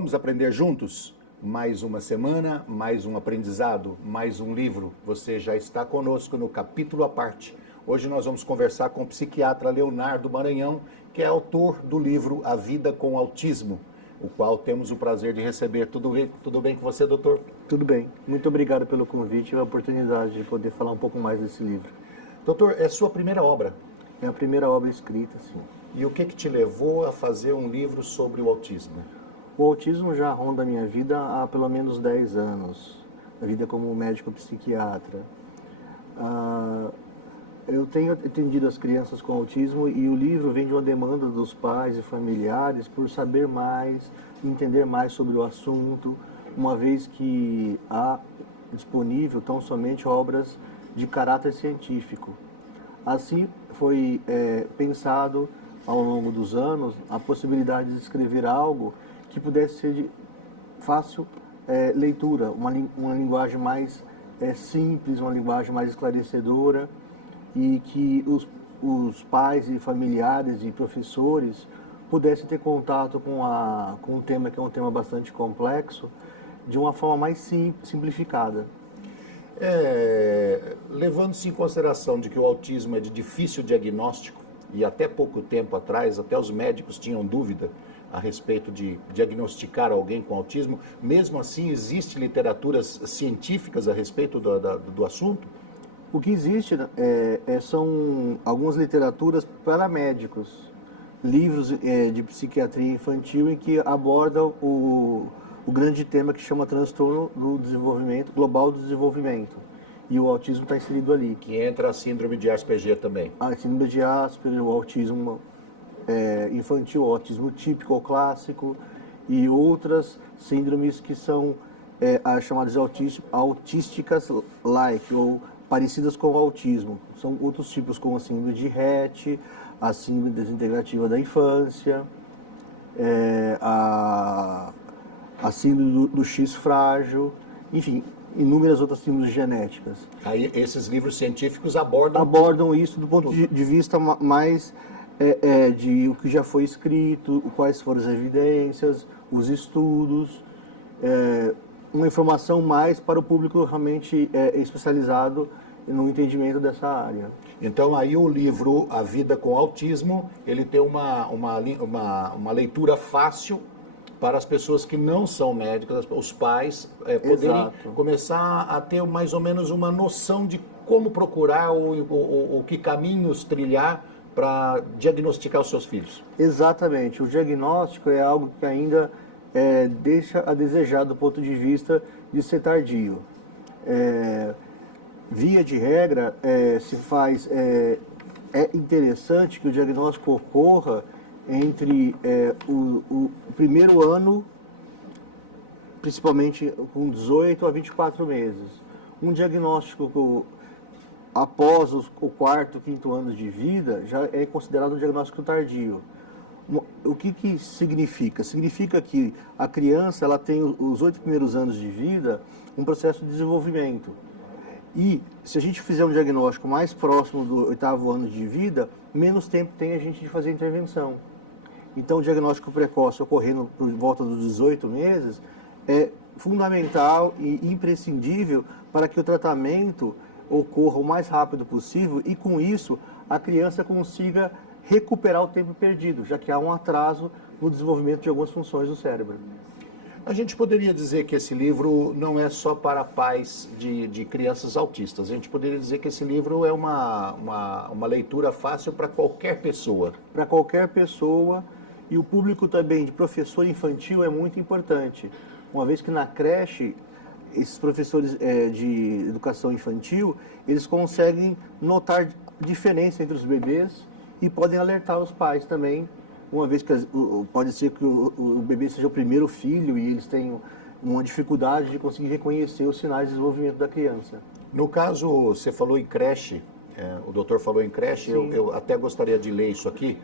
Vamos aprender juntos? Mais uma semana, mais um aprendizado, mais um livro. Você já está conosco no capítulo à parte. Hoje nós vamos conversar com o psiquiatra Leonardo Maranhão, que é autor do livro A Vida com Autismo, o qual temos o prazer de receber. Tudo bem com você, doutor? Tudo bem. Muito obrigado pelo convite e a oportunidade de poder falar um pouco mais desse livro. Doutor, é sua primeira obra? É a primeira obra escrita, sim. E o que te levou a fazer um livro sobre o autismo? O autismo já ronda a minha vida há pelo menos 10 anos, a vida como médico psiquiatra. Eu tenho atendido as crianças com autismo e o livro vem de uma demanda dos pais e familiares por saber mais, entender mais sobre o assunto, uma vez que há disponível tão somente obras de caráter científico. Assim foi pensado ao longo dos anos a possibilidade de escrever algo que pudesse ser de fácil leitura, uma linguagem mais simples, uma linguagem mais esclarecedora, e que os pais e familiares e professores pudessem ter contato com o tema, que é um tema bastante complexo, de uma forma mais simplificada. Levando-se em consideração de que o autismo é de difícil diagnóstico, e até pouco tempo atrás, até os médicos tinham dúvida a respeito de diagnosticar alguém com autismo, mesmo assim existem literaturas científicas a respeito do assunto? O que existe são algumas literaturas para médicos, livros de psiquiatria infantil em que abordam o grande tema que chama transtorno do desenvolvimento, global do desenvolvimento. E o autismo está inserido ali. Que entra a síndrome de Asperger também. A síndrome de Asperger, o autismo infantil, o autismo típico ou clássico, e outras síndromes que são as chamadas autísticas-like, ou parecidas com o autismo. São outros tipos, como a síndrome de Rett, a síndrome desintegrativa da infância, a síndrome do X frágil, enfim, inúmeras outras síndromes genéticas. Aí esses livros científicos abordam isso do ponto de vista mais de o que já foi escrito, quais foram as evidências, os estudos, uma informação mais para o público realmente especializado no entendimento dessa área. Então aí o livro A Vida com Autismo, ele tem uma leitura fácil para as pessoas que não são médicas, os pais poderem começar a ter mais ou menos uma noção de como procurar ou que caminhos trilhar para diagnosticar os seus filhos. Exatamente. O diagnóstico é algo que ainda deixa a desejar do ponto de vista de ser tardio. Via de regra, é interessante que o diagnóstico ocorra entre o primeiro ano, principalmente com 18 a 24 meses. Um diagnóstico após o quarto, quinto ano de vida já é considerado um diagnóstico tardio. O que significa? Significa que a criança ela tem os 8 primeiros anos de vida um processo de desenvolvimento. E se a gente fizer um diagnóstico mais próximo do 8º ano de vida, menos tempo tem a gente de fazer a intervenção. Então o diagnóstico precoce ocorrendo por volta dos 18 meses é fundamental e imprescindível para que o tratamento ocorra o mais rápido possível e com isso a criança consiga recuperar o tempo perdido, já que há um atraso no desenvolvimento de algumas funções do cérebro. A gente poderia dizer que esse livro não é só para pais de crianças autistas. A gente poderia dizer que esse livro é uma leitura fácil para qualquer pessoa. Para qualquer pessoa, e o público também de professor infantil é muito importante. Uma vez que na creche, esses professores de educação infantil, eles conseguem notar diferença entre os bebês e podem alertar os pais também, uma vez que pode ser que o bebê seja o primeiro filho e eles tenham uma dificuldade de conseguir reconhecer os sinais de desenvolvimento da criança. No caso, você falou em creche, o doutor falou em creche, eu até gostaria de ler isso aqui.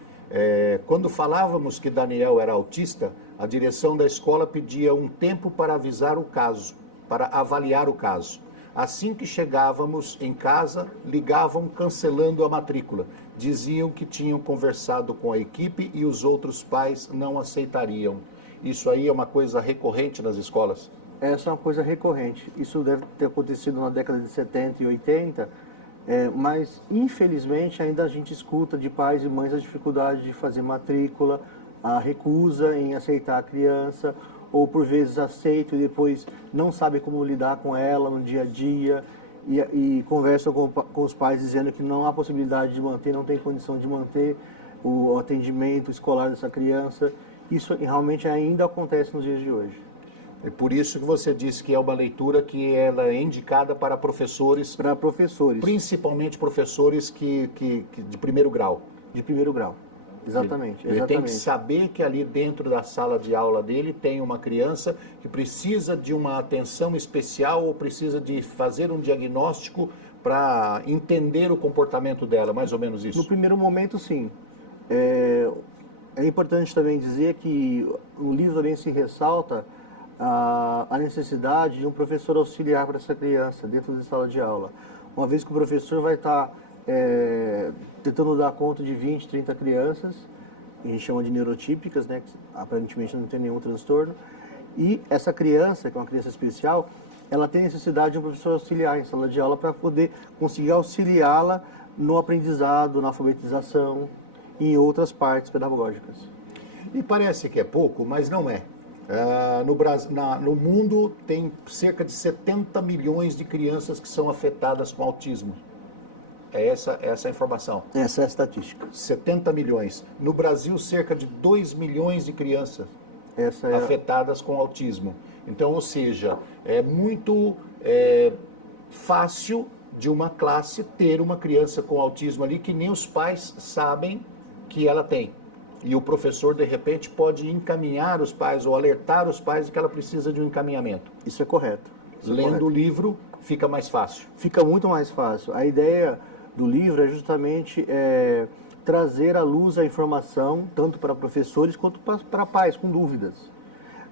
Quando falávamos que Daniel era autista, a direção da escola pedia um tempo para avisar o caso, para avaliar o caso. Assim que chegávamos em casa, ligavam cancelando a matrícula. Diziam que tinham conversado com a equipe e os outros pais não aceitariam. isso aí é uma coisa recorrente nas escolas? Essa é uma coisa recorrente. Isso deve ter acontecido na década de 70 e 80, mas infelizmente ainda a gente escuta de pais e mães a dificuldade de fazer matrícula, a recusa em aceitar a criança, ou por vezes aceita e depois não sabe como lidar com ela no dia a dia, e conversam com os pais dizendo que não há possibilidade de manter, não tem condição de manter o atendimento escolar dessa criança. Isso realmente ainda acontece nos dias de hoje. É por isso que você disse que é uma leitura que ela é indicada para professores. Para professores. Principalmente professores de primeiro grau. De primeiro grau. Exatamente. Ele tem que saber que ali dentro da sala de aula dele tem uma criança que precisa de uma atenção especial ou precisa de fazer um diagnóstico para entender o comportamento dela, mais ou menos isso. No primeiro momento, sim. É importante também dizer que no livro também se ressalta a necessidade de um professor auxiliar para essa criança dentro da sala de aula. Uma vez que o professor vai estar tentando dar conta de 20, 30 crianças, que a gente chama de neurotípicas, né, que aparentemente não tem nenhum transtorno, e essa criança, que é uma criança especial, ela tem necessidade de um professor auxiliar em sala de aula para poder conseguir auxiliá-la no aprendizado, na alfabetização e em outras partes pedagógicas. E parece que é pouco, mas não é. No Brasil, no mundo tem cerca de 70 milhões de crianças que são afetadas com autismo. É essa a informação. Essa é a estatística. 70 milhões. No Brasil, cerca de 2 milhões de crianças afetadas com autismo. Então, ou seja, é muito fácil de uma classe ter uma criança com autismo ali que nem os pais sabem que ela tem. E o professor, de repente, pode encaminhar os pais ou alertar os pais de que ela precisa de um encaminhamento. Isso é correto. Lendo o livro, fica mais fácil. Fica muito mais fácil. A ideia do livro é justamente trazer à luz a informação, tanto para professores quanto para pais com dúvidas.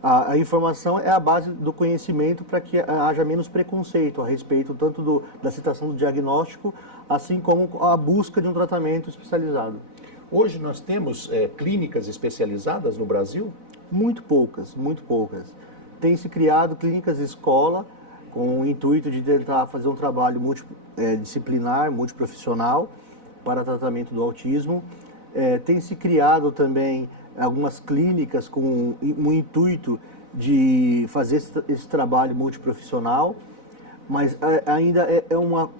A informação é a base do conhecimento para que haja menos preconceito a respeito tanto da citação do diagnóstico, assim como a busca de um tratamento especializado. Hoje nós temos clínicas especializadas no Brasil? Muito poucas, muito poucas. Tem se criado clínicas escola com o intuito de tentar fazer um trabalho multidisciplinar, multiprofissional para tratamento do autismo. Tem se criado também algumas clínicas com o intuito de fazer esse trabalho multiprofissional, mas ainda é uma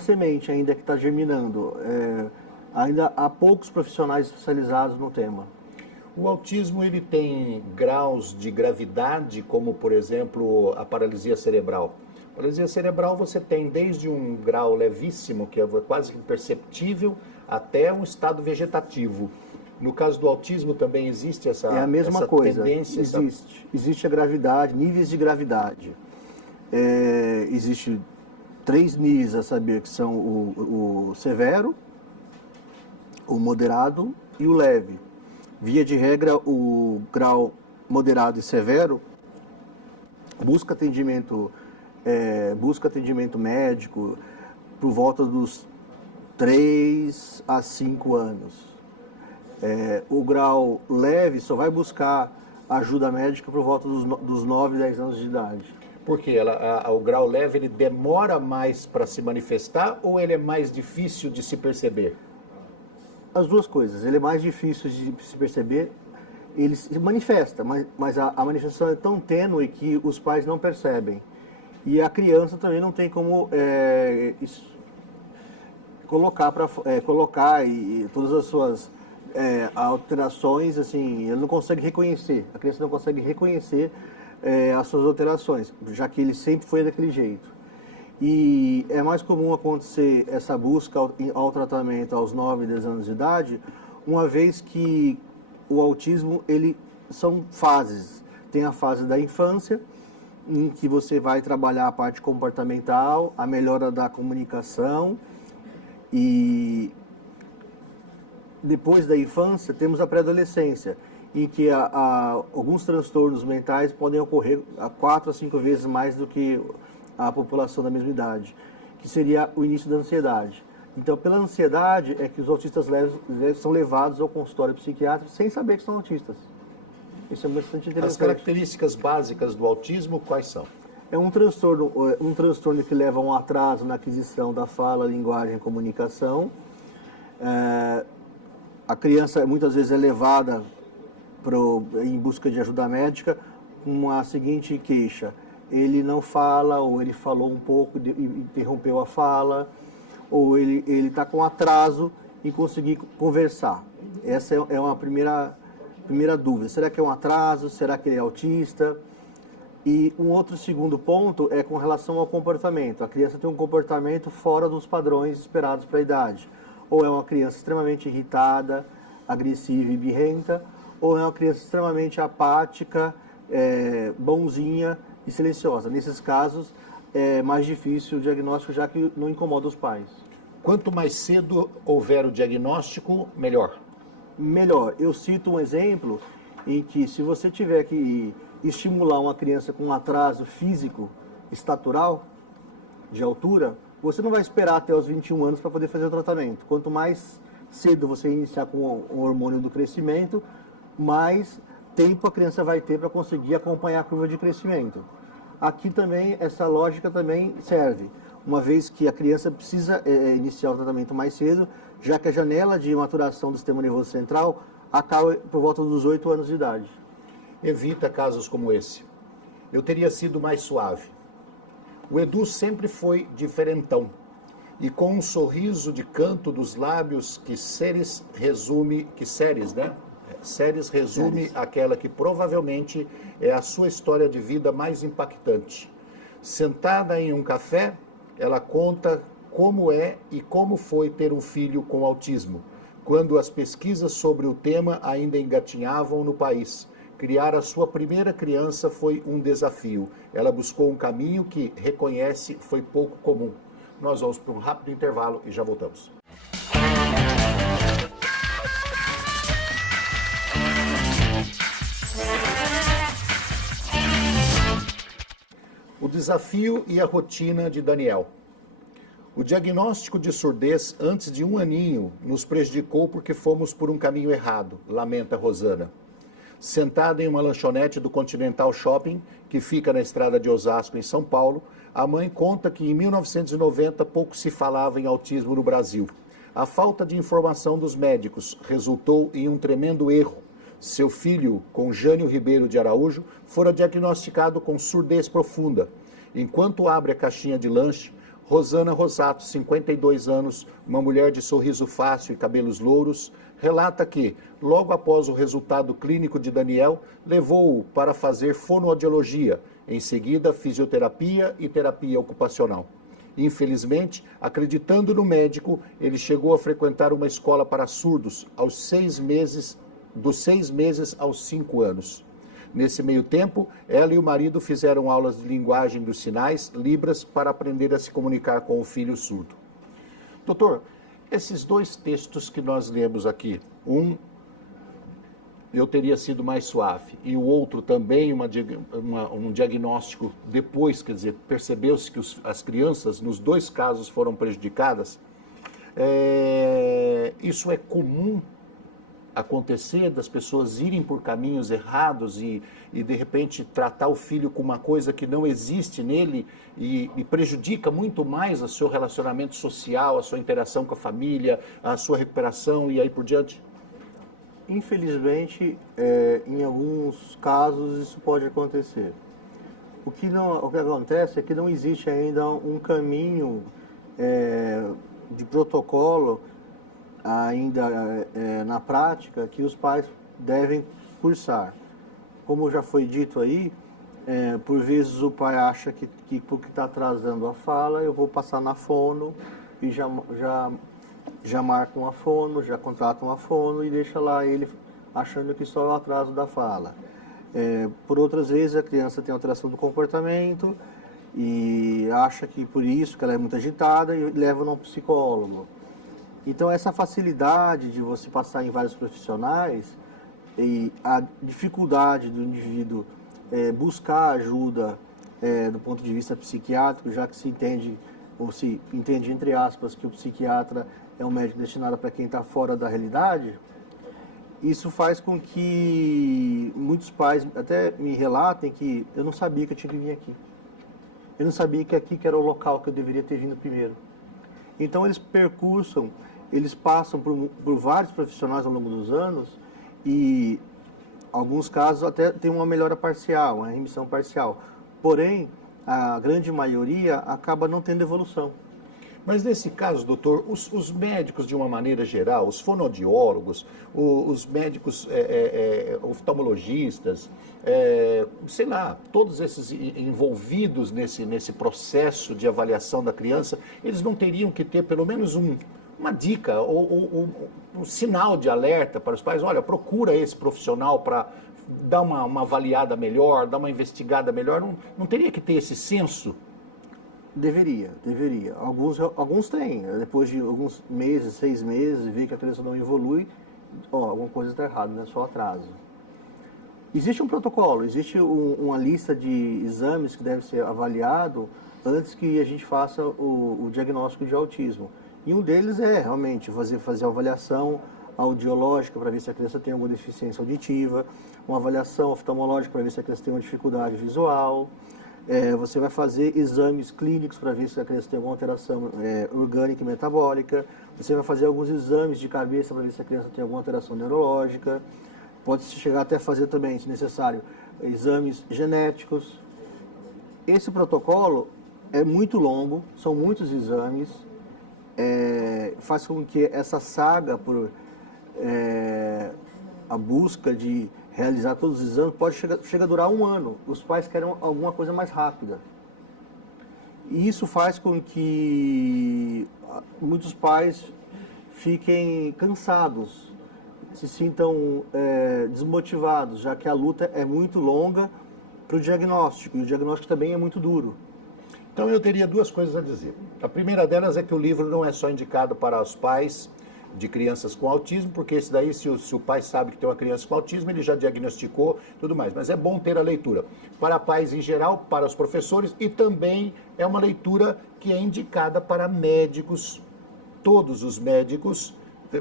semente ainda que está germinando. Ainda há poucos profissionais especializados no tema. O autismo ele tem graus de gravidade, como por exemplo a paralisia cerebral. A paralisia cerebral você tem desde um grau levíssimo, que é quase imperceptível, até um estado vegetativo. No caso do autismo também existe essa tendência? É a mesma coisa, existe a gravidade, níveis de gravidade. Existe 3 níveis a saber, que são o severo, o moderado e o leve. Via de regra, o grau moderado e severo busca atendimento médico por volta dos 3 a 5 anos. O grau leve só vai buscar ajuda médica por volta dos 9, 10 anos de idade. Porque o grau leve ele demora mais para se manifestar ou ele é mais difícil de se perceber? As duas coisas. Ele é mais difícil de se perceber, ele se manifesta, mas a manifestação é tão tênue que os pais não percebem. E a criança também não tem como colocar e todas as suas alterações, assim, ele não consegue reconhecer. A criança não consegue reconhecer as suas alterações, já que ele sempre foi daquele jeito. E é mais comum acontecer essa busca ao tratamento aos 9, 10 anos de idade, uma vez que o autismo, são fases. Tem a fase da infância, em que você vai trabalhar a parte comportamental, a melhora da comunicação, e depois da infância temos a pré-adolescência, em que alguns transtornos mentais podem ocorrer 4 a 5 vezes mais do que a população da mesma idade, que seria o início da ansiedade. Então, pela ansiedade é que os autistas leves são levados ao consultório psiquiátrico sem saber que são autistas. Isso é bastante interessante. As características básicas do autismo quais são? É um transtorno que leva a um atraso na aquisição da fala, linguagem e comunicação. A criança muitas vezes é levada em busca de ajuda médica com a seguinte queixa: ele não fala, ou ele falou um pouco e interrompeu a fala, ou ele está com atraso em conseguir conversar. Essa é uma primeira dúvida. Será que é um atraso? Será que ele é autista? E um outro segundo ponto é com relação ao comportamento. A criança tem um comportamento fora dos padrões esperados para a idade. Ou é uma criança extremamente irritada, agressiva e birrenta, ou é uma criança extremamente apática, bonzinha e silenciosa. Nesses casos, é mais difícil o diagnóstico, já que não incomoda os pais. Quanto mais cedo houver o diagnóstico, melhor. Melhor. Eu cito um exemplo em que, se você tiver que estimular uma criança com um atraso físico, estatural, de altura, você não vai esperar até os 21 anos para poder fazer o tratamento. Quanto mais cedo você iniciar com o hormônio do crescimento, mais tempo a criança vai ter para conseguir acompanhar a curva de crescimento. Aqui também, essa lógica também serve, uma vez que a criança precisa iniciar o tratamento mais cedo, já que a janela de maturação do sistema nervoso central acaba por volta dos 8 anos de idade. Evita casos como esse. Eu teria sido mais suave. O Edu sempre foi diferentão, e com um sorriso de canto dos lábios que Séries resume aquela que provavelmente é a sua história de vida mais impactante. Sentada em um café, ela conta como é e como foi ter um filho com autismo, quando as pesquisas sobre o tema ainda engatinhavam no país. Criar a sua primeira criança foi um desafio. Ela buscou um caminho que, reconhece, foi pouco comum. Nós vamos para um rápido intervalo e já voltamos. O desafio e a rotina de Daniel. O diagnóstico de surdez antes de 1 aninho nos prejudicou porque fomos por um caminho errado, lamenta Rosana. Sentada em uma lanchonete do Continental Shopping, que fica na estrada de Osasco, em São Paulo, a mãe conta que em 1990 pouco se falava em autismo no Brasil. A falta de informação dos médicos resultou em um tremendo erro. Seu filho, Conjânio Ribeiro de Araújo, fora diagnosticado com surdez profunda. Enquanto abre a caixinha de lanche, Rosana Rosato, 52 anos, uma mulher de sorriso fácil e cabelos louros, relata que, logo após o resultado clínico de Daniel, levou-o para fazer fonoaudiologia, em seguida fisioterapia e terapia ocupacional. Infelizmente, acreditando no médico, ele chegou a frequentar uma escola para surdos dos 6 meses aos 5 anos. Nesse meio tempo, ela e o marido fizeram aulas de linguagem dos sinais, Libras, para aprender a se comunicar com o filho surdo. Doutor, esses 2 textos que nós lemos aqui, eu teria sido mais suave, e o outro também um diagnóstico depois, quer dizer, percebeu-se que as crianças, nos 2 casos, foram prejudicadas. Isso é comum acontecer, das pessoas irem por caminhos errados e de repente tratar o filho com uma coisa que não existe nele e prejudica muito mais o seu relacionamento social, a sua interação com a família, a sua recuperação e aí por diante? Infelizmente, em alguns casos isso pode acontecer. O que acontece é que não existe ainda um caminho de protocolo ainda na prática que os pais devem cursar. Como já foi dito aí, por vezes o pai acha que porque está atrasando a fala, eu vou passar na fono e já marca uma fono, já contrata uma fono e deixa lá ele achando que só é o atraso da fala. Por outras vezes a criança tem alteração do comportamento e acha que por isso que ela é muito agitada e leva num psicólogo. Então, essa facilidade de você passar em vários profissionais e a dificuldade do indivíduo buscar ajuda do ponto de vista psiquiátrico, já que se entende entre aspas, que o psiquiatra é um médico destinado para quem está fora da realidade, Isso faz com que muitos pais até me relatem que eu não sabia que eu tinha que vir aqui. Eu não sabia que aqui que era o local que eu deveria ter vindo primeiro. Então eles passam por vários profissionais ao longo dos anos e alguns casos até tem uma melhora parcial, uma remissão parcial. Porém, a grande maioria acaba não tendo evolução. Mas nesse caso, doutor, os médicos de uma maneira geral, os fonoaudiólogos, os médicos oftalmologistas, sei lá, todos esses envolvidos nesse processo de avaliação da criança, eles não teriam que ter pelo menos uma dica ou um sinal de alerta para os pais? Olha, procura esse profissional para dar uma avaliada melhor, dar uma investigada melhor. Não teria que ter esse senso? Deveria. Alguns têm. Depois de alguns meses, 6 meses, ver que a criança não evolui, alguma coisa está errada, não é só atraso. Existe um protocolo, existe uma lista de exames que deve ser avaliado antes que a gente faça o diagnóstico de autismo. E um deles é realmente fazer a avaliação audiológica para ver se a criança tem alguma deficiência auditiva, uma avaliação oftalmológica para ver se a criança tem uma dificuldade visual. Você vai fazer exames clínicos para ver se a criança tem alguma alteração orgânica e metabólica. Você vai fazer alguns exames de cabeça para ver se a criança tem alguma alteração neurológica. Pode-se chegar até a fazer também, se necessário, exames genéticos. Esse protocolo é muito longo, são muitos exames, faz com que essa saga por a busca de realizar todos os exames chega a durar 1 ano. Os pais querem alguma coisa mais rápida. E isso faz com que muitos pais fiquem cansados, se sintam desmotivados, já que a luta é muito longa para o diagnóstico, e o diagnóstico também é muito duro. Então eu teria 2 coisas a dizer. A primeira delas é que o livro não é só indicado para os pais de crianças com autismo, porque esse daí, se o pai sabe que tem uma criança com autismo, ele já diagnosticou, tudo mais. Mas é bom ter a leitura para pais em geral, para os professores, e também é uma leitura que é indicada para médicos, todos os médicos,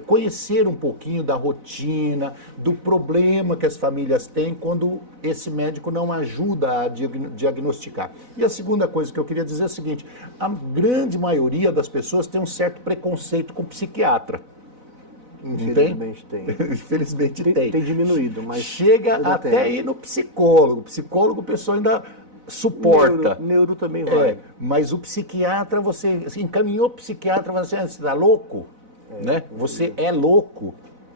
conhecer um pouquinho da rotina, do problema que as famílias têm quando esse médico não ajuda a diagnosticar. E a segunda coisa que eu queria dizer é o seguinte: a grande maioria das pessoas tem um certo preconceito com psiquiatra. Infelizmente tem. Infelizmente tem. Tem diminuído, mas... Chega até ir no psicólogo. Psicólogo o pessoal ainda suporta. Neuro também vai. Mas o psiquiatra, você encaminhou o psiquiatra, você está louco? Né? Você é louco.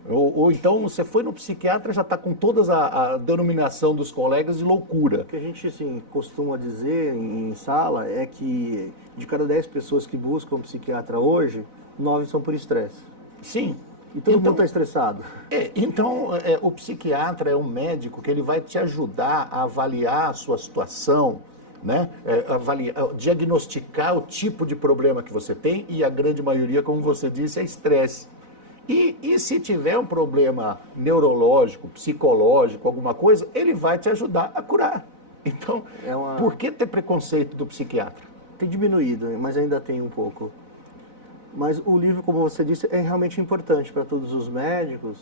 Ou então você foi no psiquiatra, já está com toda a denominação dos colegas de loucura. O que a gente assim, costuma dizer em sala é que de cada 10 pessoas que buscam um psiquiatra hoje, 9 são por estresse. Sim. E todo mundo está estressado. Então, o psiquiatra é um médico que ele vai te ajudar a avaliar a sua situação, né? Diagnosticar o tipo de problema que você tem, e a grande maioria, como você disse, é estresse. E se tiver um problema neurológico, psicológico, alguma coisa, ele vai te ajudar a curar. Então, por que ter preconceito do psiquiatra? Tem diminuído, mas ainda tem um pouco. Mas o livro, como você disse, é realmente importante para todos os médicos,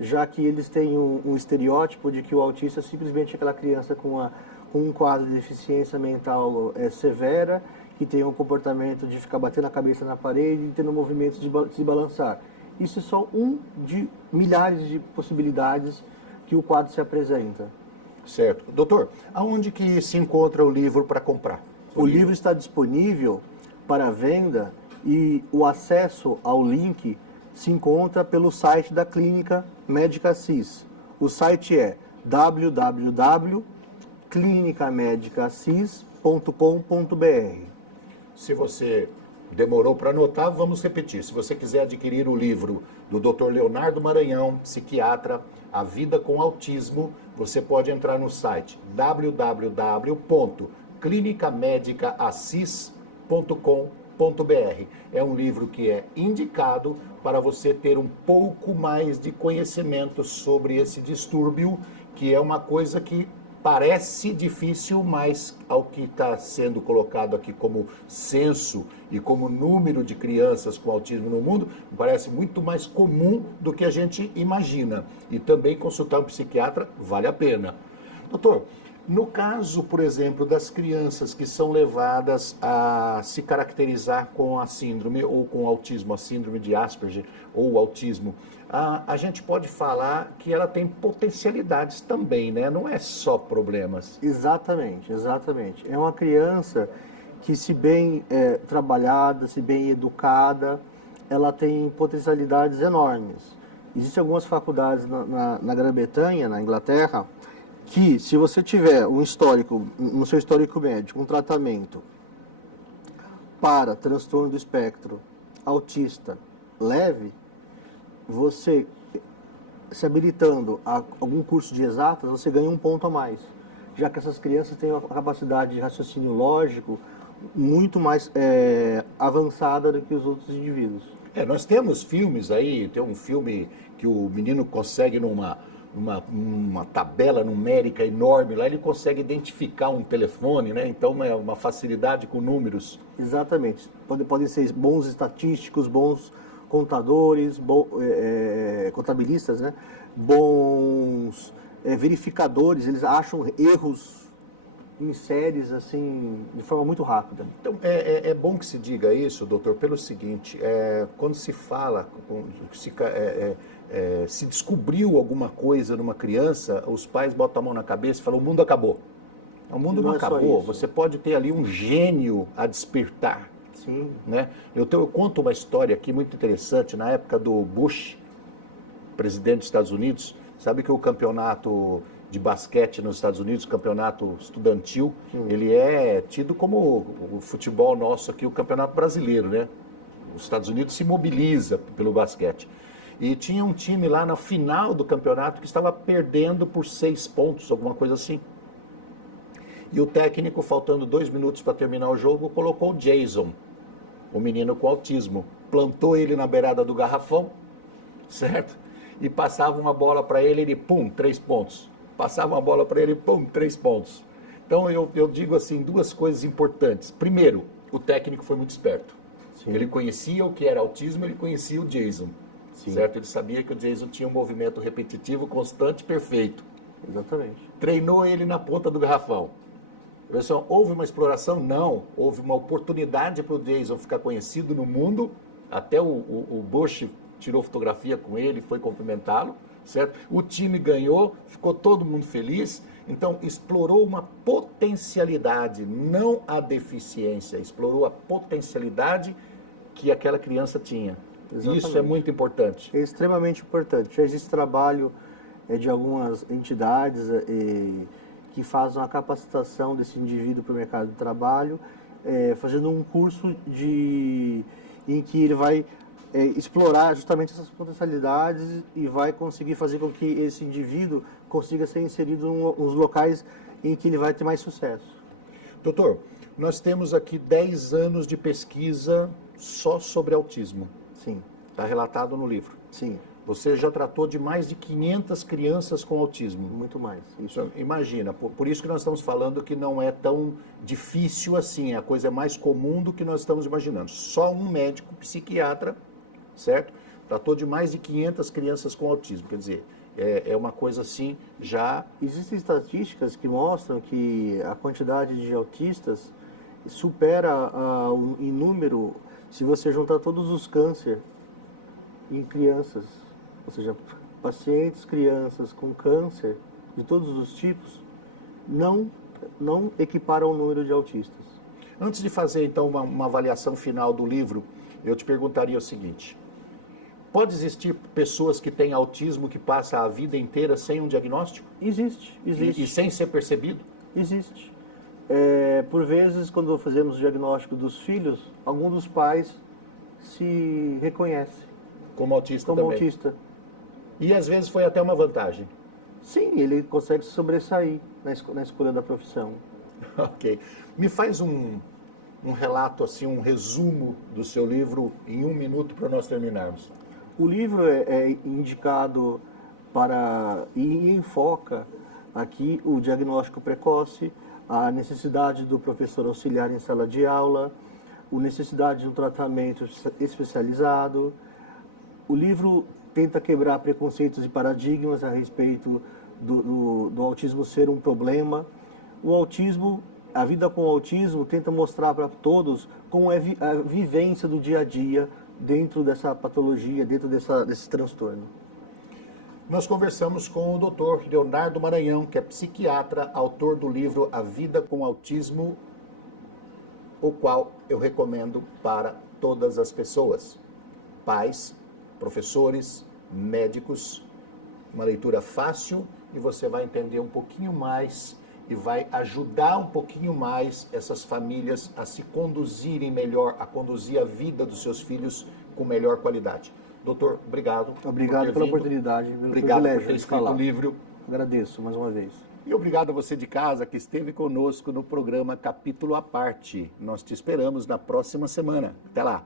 já que eles têm um estereótipo de que o autista é simplesmente aquela criança com um quadro de deficiência mental severa, que tem um comportamento de ficar batendo a cabeça na parede e tendo movimentos de se balançar. Isso é só um de milhares de possibilidades que o quadro se apresenta. Certo. Doutor, aonde que se encontra o livro para comprar? O livro está disponível para venda e o acesso ao link se encontra pelo site da Clínica Médica Assis. O site é www.clinicamedicaassis.com.br. Se você demorou para anotar, vamos repetir. Se você quiser adquirir o livro do Dr. Leonardo Maranhão, psiquiatra, A Vida com Autismo, você pode entrar no site www.clinicamedicaassis.com.br. É um livro que é indicado para você ter um pouco mais de conhecimento sobre esse distúrbio, que é uma coisa que Parece difícil, mas ao que está sendo colocado aqui como censo e como número de crianças com autismo no mundo, parece muito mais comum do que a gente imagina. E também consultar um psiquiatra vale a pena. Doutor, no caso, por exemplo, das crianças que são levadas a se caracterizar com a síndrome ou com autismo, a síndrome de Asperger ou autismo, a gente pode falar que ela tem potencialidades também, né? Não é só problemas. Exatamente, exatamente. É uma criança que, se bem trabalhada, se bem educada, ela tem potencialidades enormes. Existem algumas faculdades na Grã-Bretanha, na Inglaterra, que, se você tiver um histórico, no seu histórico médico, um tratamento para transtorno do espectro autista leve, você, se habilitando a algum curso de exatas, você ganha um ponto a mais, já que essas crianças têm uma capacidade de raciocínio lógico muito mais avançada do que os outros indivíduos. Nós temos filmes aí, tem um filme que o menino consegue uma tabela numérica enorme, lá ele consegue identificar um telefone, né? Então é uma facilidade com números. Exatamente. Podem ser bons estatísticos, bons contadores, contabilistas, né? Bons verificadores, eles acham erros em séries assim de forma muito rápida. Então é bom que se diga isso, doutor, pelo seguinte, quando se fala, se descobriu alguma coisa numa criança, os pais botam a mão na cabeça e falam: o mundo acabou. O mundo não acabou, você pode ter ali um gênio a despertar. Sim. Né? Eu conto uma história aqui muito interessante. Na época do Bush, presidente dos Estados Unidos, sabe que o campeonato de basquete nos Estados Unidos, o campeonato estudantil, ele é tido como o futebol nosso aqui, o campeonato brasileiro, né? Os Estados Unidos se mobiliza pelo basquete. E tinha um time lá na final do campeonato que estava perdendo por 6 pontos, alguma coisa assim. E o técnico, faltando 2 minutos para terminar o jogo, colocou o Jason, o menino com autismo. Plantou ele na beirada do garrafão, certo? E passava uma bola para ele, ele, pum, 3 pontos. Passava uma bola para ele, pum, 3 pontos. Então eu digo assim, 2 coisas importantes. Primeiro, o técnico foi muito esperto. Sim. Ele conhecia o que era autismo, ele conhecia o Jason. Sim. Certo? Ele sabia que o Jason tinha um movimento repetitivo, constante, perfeito. Exatamente. Treinou ele na ponta do garrafão. Pessoal, houve uma exploração? Não. Houve uma oportunidade para o Jason ficar conhecido no mundo. Até o Bush tirou fotografia com ele, foi cumprimentá-lo, certo? O time ganhou, ficou todo mundo feliz. Então, explorou uma potencialidade, não a deficiência. Explorou a potencialidade que aquela criança tinha. Exatamente. Isso é muito importante. É extremamente importante. Já existe trabalho de algumas entidades que fazem a capacitação desse indivíduo para o mercado de trabalho, fazendo um curso em que ele vai explorar justamente essas potencialidades e vai conseguir fazer com que esse indivíduo consiga ser inserido nos locais em que ele vai ter mais sucesso. Doutor, nós temos aqui 10 anos de pesquisa só sobre autismo. Sim. Está relatado no livro. Sim. Você já tratou de mais de 500 crianças com autismo. Muito mais. Isso. Então, imagina, por isso que nós estamos falando que não é tão difícil assim, a coisa é mais comum do que nós estamos imaginando. Só um médico psiquiatra, certo? Tratou de mais de 500 crianças com autismo, quer dizer, é uma coisa assim já... Existem estatísticas que mostram que a quantidade de autistas supera em número, se você juntar todos os cânceres em crianças, ou seja, pacientes, crianças com câncer de todos os tipos, não equiparam o número de autistas. Antes de fazer, então, uma avaliação final do livro, eu te perguntaria o seguinte: pode existir pessoas que têm autismo que passam a vida inteira sem um diagnóstico? Existe. E sem ser percebido? Existe. Por vezes, quando fazemos o diagnóstico dos filhos, algum dos pais se reconhece como autista como também. Autista. E às vezes foi até uma vantagem. Sim, ele consegue se sobressair na escolha da profissão. Ok. Me faz um relato, assim, um resumo do seu livro em 1 minuto para nós terminarmos. O livro é indicado para e enfoca aqui o diagnóstico precoce, a necessidade do professor auxiliar em sala de aula, a necessidade de um tratamento especializado. O livro tenta quebrar preconceitos e paradigmas a respeito do autismo ser um problema. O autismo, a vida com o autismo, tenta mostrar para todos como é a vivência do dia a dia dentro dessa patologia, dentro desse transtorno. Nós conversamos com o Dr. Leonardo Maranhão, que é psiquiatra, autor do livro A Vida com Autismo, o qual eu recomendo para todas as pessoas, pais, professores, médicos, uma leitura fácil e você vai entender um pouquinho mais e vai ajudar um pouquinho mais essas famílias a se conduzirem melhor, a conduzir a vida dos seus filhos com melhor qualidade. Doutor, obrigado. Obrigado pela oportunidade, pelo obrigado privilégio por ter de escrito falar. o livro. Agradeço mais uma vez. E obrigado a você de casa que esteve conosco no programa Capítulo à Parte. Nós te esperamos na próxima semana. Até lá.